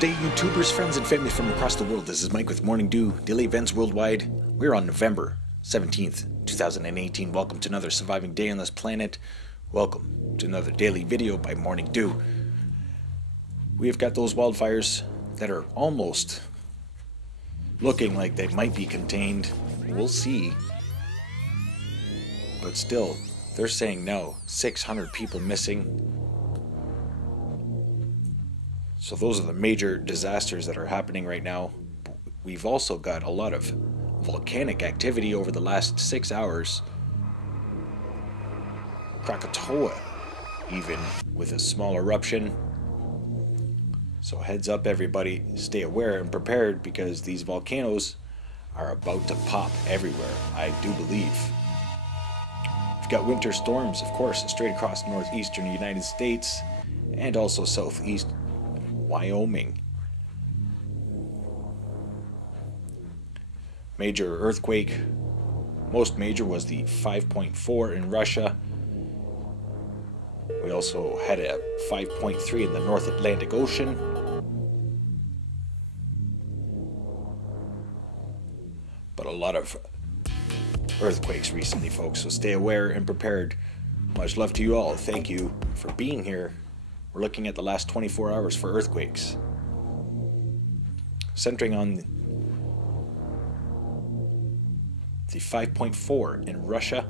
day, YouTubers, friends, and family from across the world. This is Mike with Morning Dew, daily events worldwide. We're on November 17th, 2018. Welcome to another surviving day on this planet. Welcome to another daily video by Morning Dew. We have got those wildfires that are almost looking like they might be contained. We'll see. But still, they're saying no. 600 people missing. So those are the major disasters that are happening right now. We've also got a lot of volcanic activity over the last 6 hours. Krakatoa, even with a small eruption. So heads up, everybody, stay aware and prepared because these volcanoes are about to pop everywhere, I do believe. We've got winter storms, of course, straight across northeastern United States and also southeast Wyoming. Major earthquake, most major was the 5.4 in Russia. We also had a 5.3 in the North Atlantic Ocean. But a lot of earthquakes recently, folks, so stay aware and prepared. Much love to you all. Thank you for being here. We're looking at the last 24 hours for earthquakes. Centering on the 5.4 in Russia.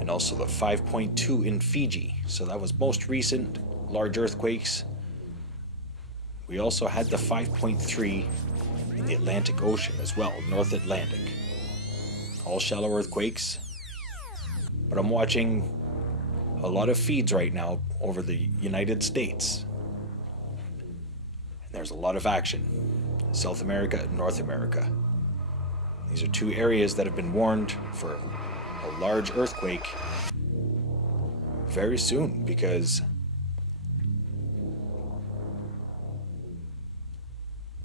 And also the 5.2 in Fiji. So that was most recent large earthquakes. We also had the 5.3 in the Atlantic Ocean as well, North Atlantic. All shallow earthquakes. But I'm watching a lot of feeds right now over the United States. And there's a lot of action. South America and North America. These are two areas that have been warned for a large earthquake very soon because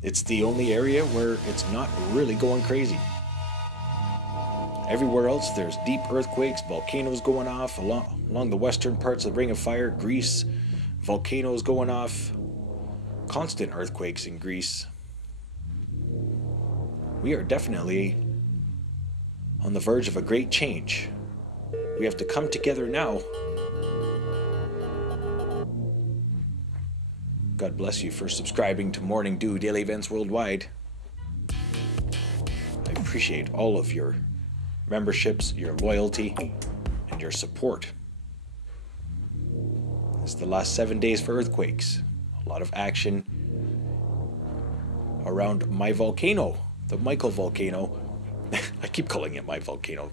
it's the only area where it's not really going crazy. Everywhere else, there's deep earthquakes, volcanoes going off along the western parts of the Ring of Fire, Greece, volcanoes going off, constant earthquakes in Greece. We are definitely on the verge of a great change. We have to come together now. God bless you for subscribing to Morning Dew Daily Events Worldwide. I appreciate all of your memberships, your loyalty, and your support. It's the last 7 days for earthquakes. A lot of action around my volcano, the Michael volcano. I keep calling it my volcano,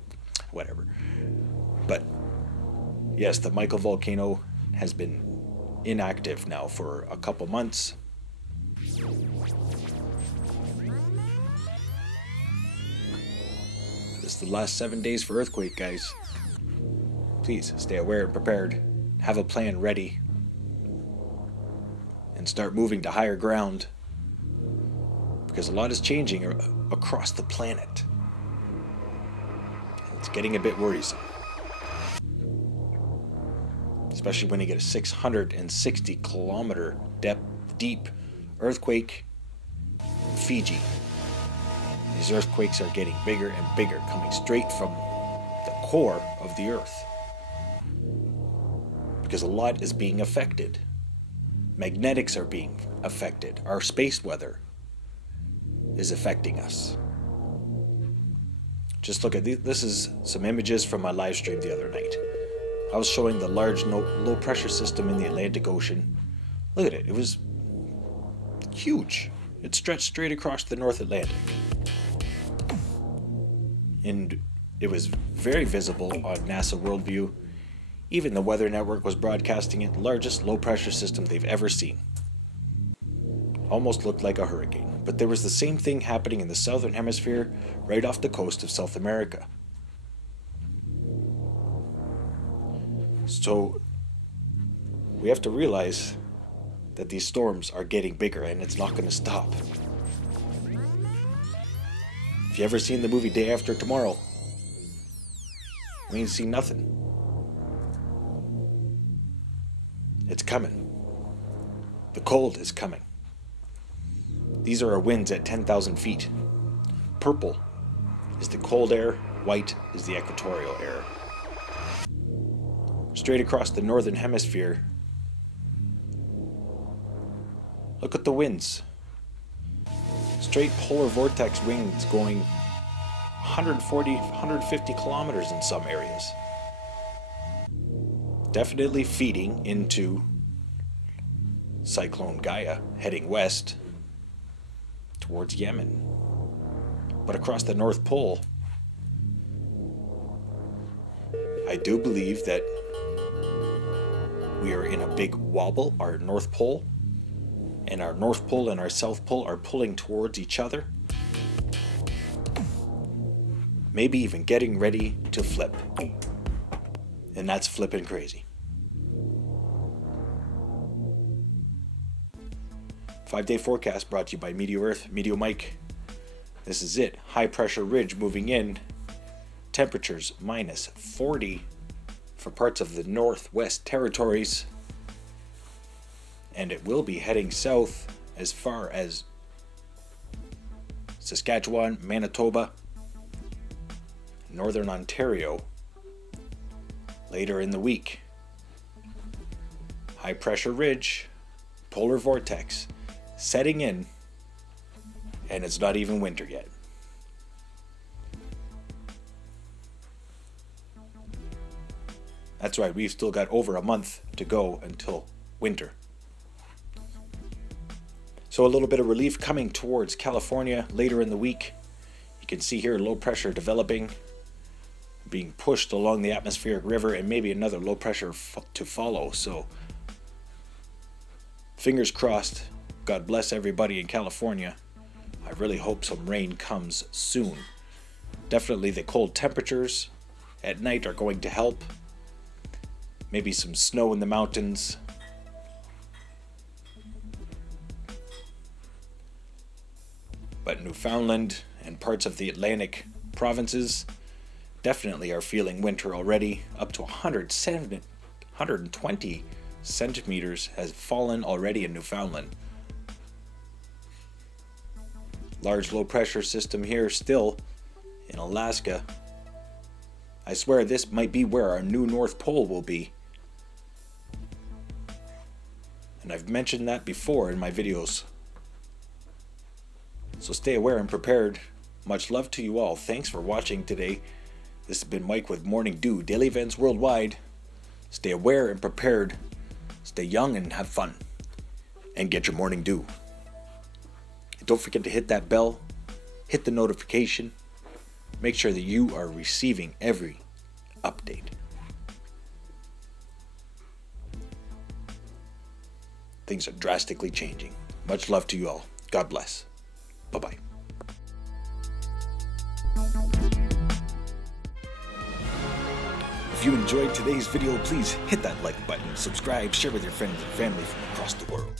whatever. But yes, the Michael volcano has been inactive now for a couple months. It's the last 7 days for earthquake, guys. Please stay aware and prepared. Have a plan ready. And start moving to higher ground. Because a lot is changing across the planet. It's getting a bit worrisome. Especially when you get a 660 kilometer deep earthquake in Fiji. These earthquakes are getting bigger and bigger, coming straight from the core of the earth. Because a lot is being affected. Magnetics are being affected. Our space weather is affecting us. Just look at this is some images from my live stream the other night. I was showing the large low pressure system in the Atlantic Ocean. Look at it. It was huge. It stretched straight across the North Atlantic. And it was very visible on NASA Worldview. Even the Weather Network was broadcasting it, the largest low-pressure system they've ever seen. Almost looked like a hurricane. But there was the same thing happening in the southern hemisphere, right off the coast of South America. So we have to realize that these storms are getting bigger and it's not going to stop. If you ever seen the movie Day After Tomorrow, we ain't seen nothing. It's coming. The cold is coming. These are our winds at 10,000 feet. Purple is the cold air, white is the equatorial air. Straight across the northern hemisphere, look at the winds. Straight polar vortex winds going 140, 150 kilometers in some areas. Definitely feeding into Cyclone Gaia, heading west towards Yemen. But across the North Pole, I do believe that we are in a big wobble. Our North Pole and our South Pole are pulling towards each other. Maybe even getting ready to flip. And that's flipping crazy. 5-day forecast brought to you by Meteo Earth, Meteo Mike. This is it. High pressure ridge moving in. Temperatures minus 40 for parts of the Northwest Territories. And it will be heading south as far as Saskatchewan, Manitoba, Northern Ontario later in the week. High pressure ridge, polar vortex setting in, and it's not even winter yet. That's right, we've still got over a month to go until winter. So a little bit of relief coming towards California later in the week. You can see here low pressure developing, being pushed along the atmospheric river, and maybe another low pressure to follow. So fingers crossed. God bless everybody in California. I really hope some rain comes soon. Definitely the cold temperatures at night are going to help. Maybe some snow in the mountains. But Newfoundland and parts of the Atlantic provinces definitely are feeling winter already. Up to 120 centimeters has fallen already in Newfoundland. Large low pressure system here still in Alaska. I swear this might be where our new North Pole will be. And I've mentioned that before in my videos. So stay aware and prepared. Much love to you all. Thanks for watching today. This has been Mike with Morning Dew, daily events worldwide. Stay aware and prepared. Stay young and have fun. And get your morning dew. And don't forget to hit that bell. Hit the notification. Make sure that you are receiving every update. Things are drastically changing. Much love to you all. God bless. Bye-bye. If you enjoyed today's video, please hit that like button, subscribe, share with your friends and family from across the world.